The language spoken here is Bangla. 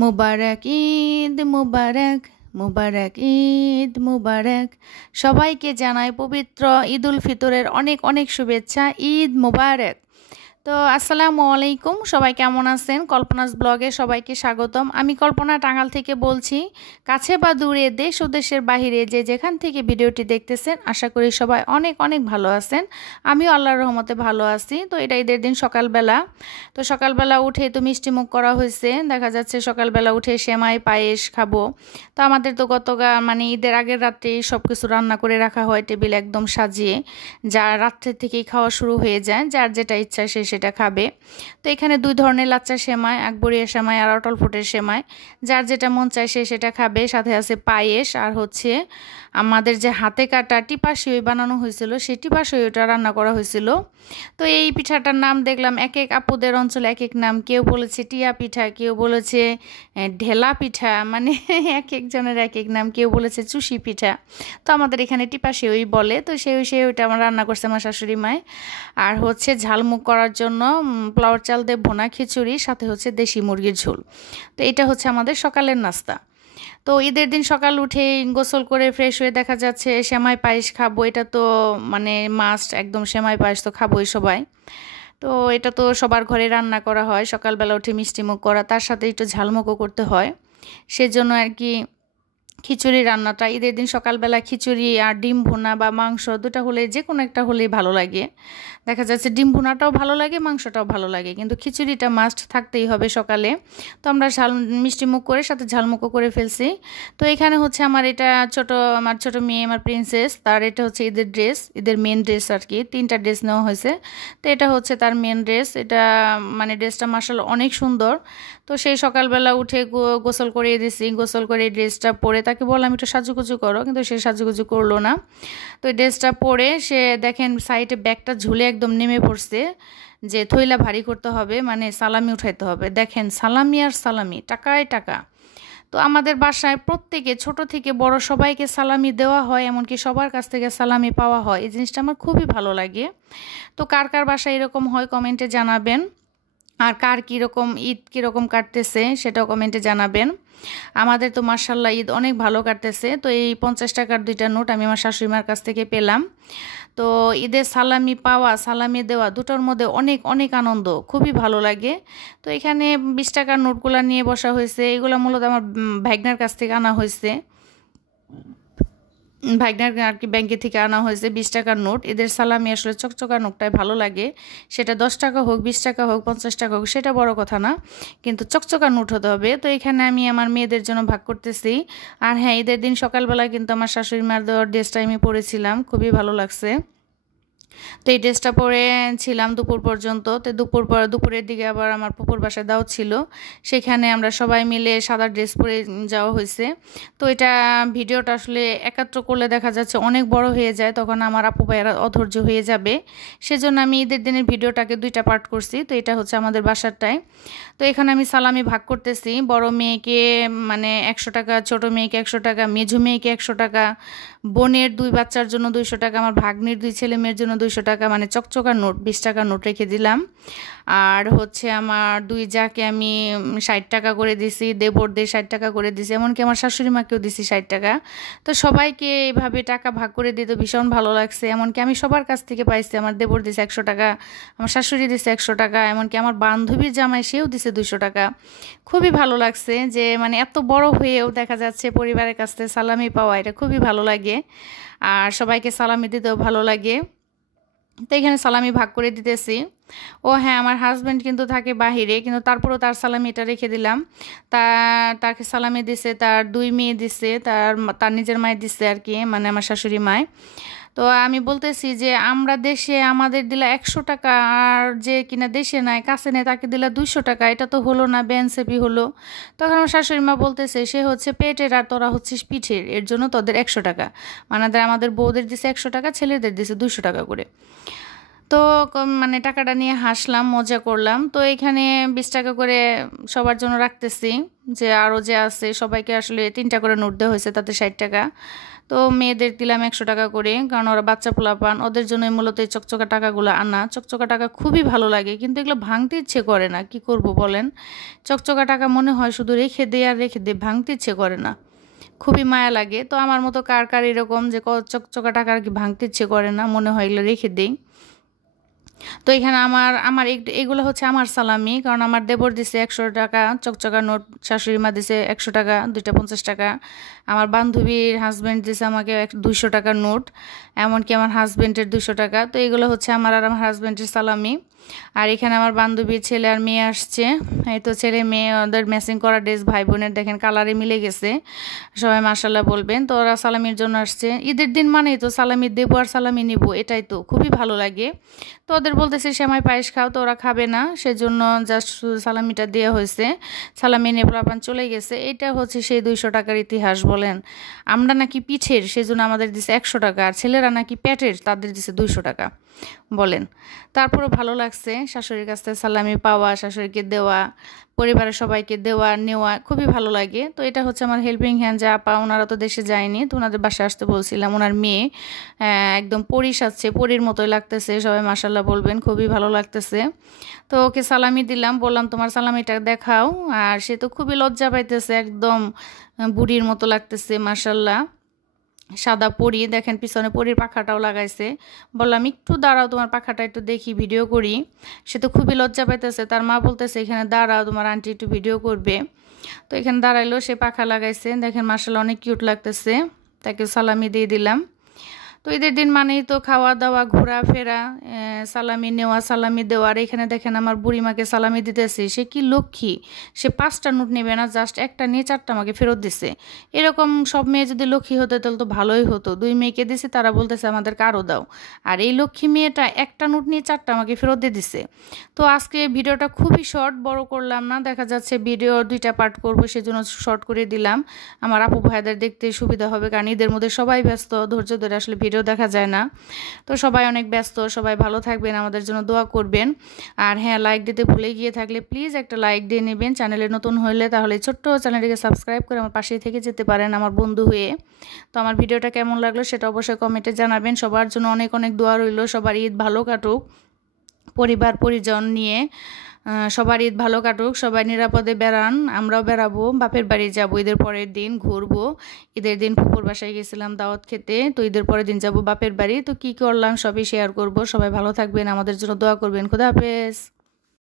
মুবারক ঈদ মুবারক, মুবারক ঈদ মুবারক। সবাইকে জানাই পবিত্র ঈদ উল ফিতরের অনেক অনেক শুভেচ্ছা। ঈদ মুবারক। তো আসসালামু আলাইকুম, সবাই কেমন আছেন? কল্পনাস ব্লগে সবাইকে স্বাগতম। আমি কল্পনা টাঙ্গাল থেকে বলছি। কাছে বা দূরে, দেশ ও দেশের বাহিরে যে যেখান থেকে ভিডিওটি দেখতেছেন, আশা করি সবাই অনেক অনেক ভালো আছেন। আমিও আল্লাহর রহমতে ভালো আছি। তো এটা ঈদের দিন সকালবেলা। তো সকালবেলা উঠে তো মিষ্টি মুখ করা হয়েছে, দেখা যাচ্ছে সকালবেলা উঠে সেমাই পায়েস খাবো। তো আমাদের তো মানে ঈদের আগের রাত্রে সব কিছু রান্না করে রাখা হয়, টেবিল একদম সাজিয়ে, যা রাত্রের থেকেই খাওয়া শুরু হয়ে যায়, যার যেটা ইচ্ছা সে সেটা খাবে। তো এখানে দুই ধরনের লাচ্চা সেমাই, আকবরিয়া সেমাই আর অটল ফুটের সেমাই, যার যেটা মন চায় সে সেটা খাবে। সাথে আছে পায়েস, আর হচ্ছে আমাদের যে হাতে কাটা টিপা সেমাই বানানো হয়েছিল, সেই টিপা সেমাইটা রান্না করা হয়েছিল। তো এই পিঠাটার নাম দেখলাম এক এক আপুদের অঞ্চলে এক এক নাম, কেউ বলেছে টিয়া পিঠা, কেউ বলেছে ঢেলা পিঠা, মানে এক একজনের এক এক নাম, কেউ বলেছে চুষি পিঠা। তো আমাদের এখানে টিপা সেমাই বলে। তো সেমাইটা আমার রান্না করছে আমার শাশুড়ি মায়। আর হচ্ছে ঝালমুখ করার জন্য পোলাওর চাল দিয়ে ভুনা খিচুড়ি, সাথে হচ্ছে দেশি মুরগির ঝোল। তো এটা হচ্ছে আমাদের সকালের নাস্তা। তো ঈদের দিন সকাল উঠে গোসল করে ফ্রেশ হয়ে দেখা যাচ্ছে সেমাই পায়েস খাবো, এটা তো মানে মাস্ট, একদম সেমাই পায়েস তো খাবোই সবাই। তো এটা তো সবার ঘরে রান্না করা হয়, সকালবেলা উঠে মিষ্টিমুখ করা, তার সাথে একটু ঝালমুখও করতে হয়। সেজন্য আর কি খিচুড়ি রান্নাটা ঈদের দিন সকালবেলা, খিচুড়ি আর ডিম ভুনা বা মাংস দুটা হলে, যে কোনো একটা হলেই ভালো লাগে। দেখা যাচ্ছে ডিম ভুনাটাও ভালো লাগে, মাংসটাও ভালো লাগে, কিন্তু খিচুড়িটা মাস্ট থাকতেই হবে সকালে। তো আমরা মিষ্টি মুখ করে সাথে ঝালমুখও করে ফেলছি। তো এখানে হচ্ছে আমার এটা আমার ছোট মেয়ে, আমার প্রিন্সেস, তার এটা হচ্ছে ঈদের ড্রেস, ঈদের মেন ড্রেস আর কি। 3টা ড্রেস নেওয়া হয়েছে। তো এটা হচ্ছে তার মেন ড্রেস। এটা মানে ড্রেসটা মাশাআল্লাহ অনেক সুন্দর। তো সেই সকালবেলা উঠে গোসল করিয়ে দিছি, গোসল করে ড্রেসটা পরে তাকে বললাম একটু সাজুগুজু করো, কিন্তু সে সাজুগুজু করলো না। তো এই ড্রেসটা পরে সে দেখেন সাইডে ব্যাগটা ঝুলে একদম নেমে পড়ছে, যে থইলা ভারী করতে হবে, মানে সালামি উঠাইতে হবে। দেখেন সালামি আর সালামি, টাকায় টাকা। তো আমাদের বাসায় প্রত্যেকে ছোট থেকে বড় সবাইকে সালামি দেওয়া হয়, এমনকি সবার কাছ থেকে সালামি পাওয়া হয়। এই জিনিসটা আমার খুবই ভালো লাগে। তো কার কার বাসায় এরকম হয় কমেন্টে জানাবেন। আর কার কীরকম ঈদ কীরকম কাটতেছে সেটাও কমেন্টে জানাবেন। আমাদের তো মাশাআল্লাহ ঈদ অনেক ভালো কাটতেছে। তো এই 50 টাকার 2টা নোট আমি আমার শাশুড়িমার কাছ থেকে পেলাম। তো ঈদের সালামি পাওয়া, সালামি দেওয়া, দুটোর মধ্যে অনেক অনেক আনন্দ, খুবই ভালো লাগে। তো এখানে 20 টাকার নোটগুলো নিয়ে বসা হয়েছে। এগুলো মূলত আমার ভাগ্নার কাছ থেকে আনা হয়েছে, ভাগনার আর কি ব্যাংকে থেকে আনা হয়েছে 20 টাকার নোট। এদের সালামি আসলে চকচকা নোটটাই ভালো লাগে। সেটা 10 টাকা হোক, 20 টাকা হোক, 50 টাকা হোক, সেটা বড় কথা না, কিন্তু চকচকা নোট হতে হবে। তো এখানে আমি আমার মেয়েদের জন্য ভাগ করতেছি। আর হ্যাঁ, ঈদের দিন সকালবেলা কিন্তু আমার শাশুড়ি মার দেওয়ার ড্রেসটা আমি পরেছিলাম, খুবই ভালো লাগছে। তো এই ড্রেসটা পরে ছিলাম দুপুর পর্যন্ত। তো দুপুরের দিকে আবার আমার পুকুর বাসায় দাওয়াত ছিল, সেখানে আমরা সবাই মিলে সাদা ড্রেস পরে যাওয়া হয়েছে। তো এটা ভিডিওটা আসলে একাত্র করলে দেখা যাচ্ছে অনেক বড় হয়ে যায়, তখন আমার আপু ভাইয়েরা অধৈর্য হয়ে যাবে। সেজন্য আমি ঈদের দিনের ভিডিওটাকে 2টা পার্ট করছি। তো এটা হচ্ছে আমাদের বাসারটায়। তো এখানে আমি সালামি ভাগ করতেছি। বড় মেয়েকে মানে 100 টাকা, ছোট মেয়েকে 100 টাকা, মেঝো মেয়েকে 100 টাকা, বোনের 2 বাচ্চার জন্য 200 টাকা, আমার ভাগ্নির 2 ছেলে মেয়ের জন্য 200 টাকা, মানে চকচকা নোট 20 টাকার নোট রেখে দিলাম। আর হচ্ছে আমার 2 জাকে আমি 60 টাকা করে দিছি, দেবরদের 60 টাকা করে দিছি, এমনকি আমার শাশুড়ি মাকেও দিছি 60 টাকা। তো সবাইকে এইভাবে টাকা ভাগ করে দিতে ভীষণ ভালো লাগছে। এমনকি আমি সবার কাছ থেকে পাইছি, আমার দেবর দিছে 100 টাকা, আমার শাশুড়ি দিছে 100 টাকা, এমনকি আমার বান্ধবীর জামাই সেও দিছে 200 টাকা। খুবই ভালো লাগছে যে মানে এত বড় হয়েও দেখা যাচ্ছে পরিবারের কাছ থেকে সালামি পাওয়া, এটা খুবই ভালো লাগে। আর সবাইকে সালামি দিতেও ভালো লাগে। তো এখানে সালামি ভাগ করে দিতেছি। ও হ্যাঁ, আমার হাজব্যান্ড কিন্তু থাকে বাহিরে, কিন্তু তারপরেও তার সালামিটা রেখে দিলাম। তাকে সালামি দিছে, তার 2 মেয়ে দিছে, তার নিজের মায়ের দিছে আর কি, মানে আমার শাশুড়ি মায়। তো আমি বলতেছি যে আমরা দেশে আমাদের দিলা 100 টাকা, আর যে কিনা দেশে নাই, কাছে নেই, তাকে দিলা 200 টাকা, এটা তো হলো না, বেনসেপি হলো। তখন আমার শাশুড়ি মা বলতেছে সে হচ্ছে পেটের আর তোরা হচ্ছিস পিঠের, এর জন্য তোদের 100 টাকা, মানে আমাদের বউদের দিছে 100 টাকা, ছেলেদের দিছে 200 টাকা করে। তো মানে টাকাটা নিয়ে হাসলাম, মজা করলাম। তো এখানে 20 টাকা করে সবার জন্য রাখতেছি, যে আরও যে আছে সবাইকে আসলে 3টা করে নোট দেওয়া হয়েছে, তাতে 60 টাকা। তো মেয়েদের দিলাম 100 টাকা করে, কারণ ওরা বাচ্চা পোলাপান, ওদের জন্য মূলত এই চকচকা টাকাগুলো আনা। চকচকা টাকা খুবই ভালো লাগে, কিন্তু এগুলো ভাঙতে ইচ্ছে করে না, কি করব বলেন। চকচকা টাকা মনে হয় শুধু রেখে দে আর রেখে দে, ভাঙতে ইচ্ছে করে না, খুবই মায়া লাগে। তো আমার মতো কার কার এরকম যে চকচকা টাকা আর কি ভাঙতে ইচ্ছে করে না, মনে হয় এগুলো রেখে দেই। তো এখানে আমার আমার এগুলো হচ্ছে আমার সালামি, কারণ আমার দেবর দিছে 100 টাকা চকচকা নোট, শাশুড়ি মা দিছে 100 টাকা, 2টা 50 টাকা। আমার বান্ধবীর হাজব্যান্ড দিছে আমাকে 200 টাকার নোট, এমনকি আমার হাজব্যান্ডের 200 টাকা। তো এগুলো হচ্ছে আমার আর আমার হাজব্যান্ডের সালামি। আর এখানে আমার বান্ধবীর ছেলে আর মেয়ে আসছে, এই তো ছেলে মেয়ে ওদের ম্যাচিং করা ড্রেস, ভাই বোনের দেখেন কালারে মিলে গেছে, সবাই মাশাল্লাহ বলবেন। তো ওরা সালামির জন্য আসছে, ঈদের দিন মানেই তো সালামি দেবো আর সালামি নিব, এটাই তো খুবই ভালো লাগে। তো ওদের বলতেছে সেমাই পায়েস খাও, তো ওরা খাবে না, সেজন্য জাস্ট সালামিটা দেওয়া হয়েছে। সালামি নিয়ে পোলাপান চলে গেছে। এটা হচ্ছে সেই 200 টাকার ইতিহাস বলেন। আমরা নাকি পিঠের, সেজন্য আমাদের দিছে 100 টাকা, আর ছেলেরা নাকি পেটের, তাদের দিছে 200 টাকা বলেন। তারপরও ভালো লাগছে শাশুড়ির কাছ থেকে সালামি পাওয়া, শাশুড়িকে দেওয়া, পরিবারের সবাইকে দেওয়া নেওয়া, খুবই ভালো লাগে। তো এটা হচ্ছে আমার হেল্পিং হ্যান্ড যে আপা, ওনারা তো দেশে যায়নি, তো ওনাদের বাসায় আসতে বলছিলাম। ওনার মেয়ে একদম পরী সাজছে, পরীর মতোই লাগতেছে, সবাই মাশাল্লাহ বলবেন, খুবই ভালো লাগতেছে। তো ওকে সালামি দিলাম, বললাম তোমার সালামিটা দেখাও, আর সে তো খুবই লজ্জা পাইতেছে, একদম বুড়ির মতো লাগতেছে মাশাল্লাহ। সাদা পরি, দেখেন পিছনে পরির পাখাটাও লাগাইছে। বললাম একটু দাঁড়াও, তোমার পাখাটা একটু দেখি, ভিডিও করি। সে তো খুবই লজ্জা পাইতেছে, তার মা বলতেছে এখানে দাঁড়াও, তোমার আন্টি একটু ভিডিও করবে। তো এখানে দাঁড়াইলো, সে পাখা লাগাইছে, দেখেন মাশাআল্লাহ অনেক কিউট লাগতেছে। তাকে সালামি দিয়ে দিলাম। তো ঈদের দিন মানেই তো খাওয়া দাওয়া, ঘোরাফেরা, সালামি নেওয়া, সালামি দেওয়া। আর এখানে দেখেন আমার বুড়িমাকে সালামি দিতেছে, সে কি লক্ষ্মী, সে 5টা নোট নেবে না, জাস্ট একটা নিয়ে 4টা আমাকে ফেরত দিছে। এরকম সব মেয়ে যদি লক্ষ্মী হতো তাহলে তো ভালোই হতো। 2 মেয়েকে দিছে, তারা বলতেছে আমাদেরকে আরও দাও, আর এই লক্ষ্মী মেয়েটা একটা নোট নিয়ে 4টা আমাকে ফেরত দিয়ে দিছে। তো আজকে ভিডিওটা খুবই শর্ট, বড় করলাম না, দেখা যাচ্ছে ভিডিও 2টা পার্ট করবো, সেজন্য শর্ট করে দিলাম। আমার আপু ভাইদের দেখতে সুবিধা হবে, কারণ ঈদের মধ্যে সবাই ব্যস্ত, ধৈর্য ধরে আসলে ভিডিও দেখা যায় না। তো সবাই অনেক ব্যস্ত, সবাই ভালো থাকবেন, আমাদের জন্য দোয়া করবেন। আর হ্যাঁ, লাইক দিতে ভুলে গিয়ে থাকলে প্লিজ একটা লাইক দিয়ে নেবেন। চ্যানেলে নতুন হলে তাহলে ছোট্ট চ্যানেলটিকে সাবস্ক্রাইব করে আমার পাশেই থেকে যেতে পারেন আমার বন্ধু হয়ে। তো আমার ভিডিওটা কেমন লাগলো সেটা অবশ্যই কমেন্টে জানাবেন। সবার জন্য অনেক অনেক দোয়া রইল, সবার ঈদ ভালো কাটুক, পরিবার পরিজন নিয়ে সবার ঈদ ভালো কাটুক, সবাই নিরাপদে বেড়ান। আমরাও বেড়াবো, বাপের বাড়ি যাবো ঈদের পরের দিন, ঘুরবো। ঈদের দিন ফুপুর বাসায় গেছিলাম দাওয়াত খেতে, তো ঈদের পরের দিন যাবো বাপের বাড়ি। তো কি করলাম সবই শেয়ার করব। সবাই ভালো থাকবেন, আমাদের জন্য দোয়া করবেন। খোদা হাফেজ।